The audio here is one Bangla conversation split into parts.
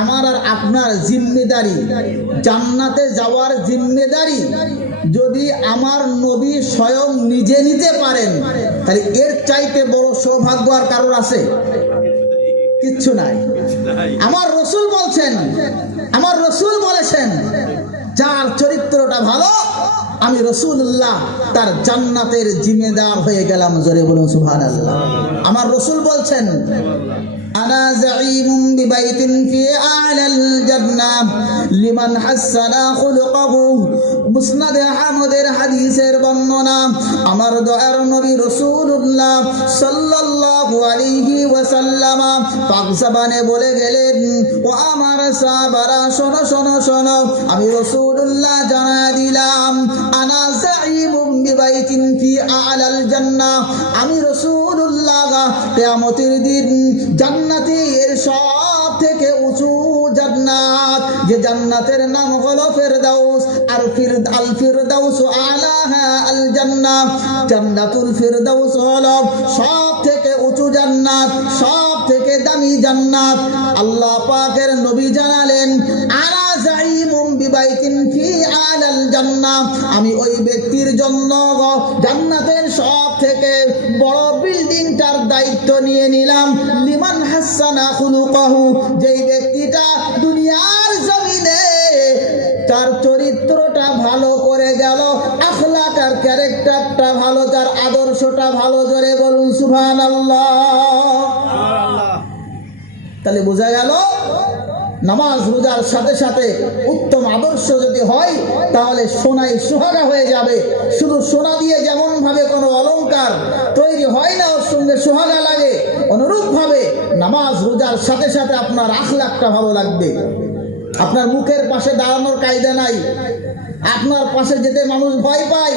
আমার আর আপনার জিম্মেদারি, জান্নাতে যাওয়ার জিম্মেদারি যদি আমার নবী স্বয়ং নিজে নিতে পারেন, তাহলে এর চাইতে বড় সৌভাগ্য আর কারোর আছে? কিচ্ছু নাই। আমার রসুল বলছেন, আমার রসুল বলেছেন, যার চরিত্রটা ভালো আমি রাসূলুল্লাহ তার জান্নাতের জিম্মেদার হয়ে গেলাম। জোরে বলুন সুবহানাল্লাহ। আমার রসুল বলছেন, আনা যাঈমুম বিবাইতিন ফি আ'লাল জান্নাহ লিমান হাসানা খুলুকাহু। মুসনাদে আহমদের হাদিসের বর্ণনা। আমার দয়ার নবী রাসূলুল্লাহ সাল্লাল্লাহু আলাইহি ওয়াসাল্লাম পাক জবানে বলে গেলেন, ও আমার সাহাবারা শোনো শোনো শোনো, আমি রাসূলুল্লাহ জানায়া দিলাম, আনা যাঈমুম বিবাইতিন ফি আ'লাল জান্নাহ, আমি রাসূলুল্লাহ কিয়ামতের দিন জান্নাতের সব থেকে উঁচু জান্নাত, যে জান্নাতের নাম হলো ফেরদাউস, আর আল ফিরদাউস আলাহা আল জান্নাহ, জান্নাতুল ফিরদাউস হলো সব থেকে উঁচু জান্নাত, সব থেকে দামি জান্নাত। আল্লাহ পাকের নবী জানালেন, আনা যাঈমুম বিবাইতিন ফি আলাল জান্নাহ, আমি ওই ব্যক্তির জন্য জান্নাতের সব থেকে বড় বিল্ডিংটার দায়িত্ব নিয়ে নিলাম। লিমান হাসানা খুলুকাহু, যেই ব্যক্তিটা দুনিয়ার জমিনে তার চরিত্রটা ভালো করে গেল, আখলাক আর ক্যারেক্টারটা ভালো, তার আদর্শটা ভালো। জোরে বলুন সুবহানাল্লাহ। তাহলে বোঝা গেল, নামাজ রোজার সাথে সাথে উত্তম আদর্শ যদি হয় তাহলে সোনায় সোহাগা হয়ে যাবে। শুধু সোনা দিয়ে যেমন ভাবে কোনো অলংকার তৈরি হয় না, ওর সঙ্গে সোহাগা লাগে, অনুরূপ ভাবে নামাজ রোজার সাথে সাথে আপনার আখলাকটা ভালো লাগবে। আপনার মুখের পাশে দাঁড়ানোর কায়দা নাই, আপনার পাশে যেতে মানুষ ভয় পায়,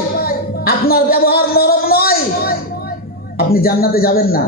আপনার ব্যবহার নরম নয়, আপনি জান্নাতে যাবেন না।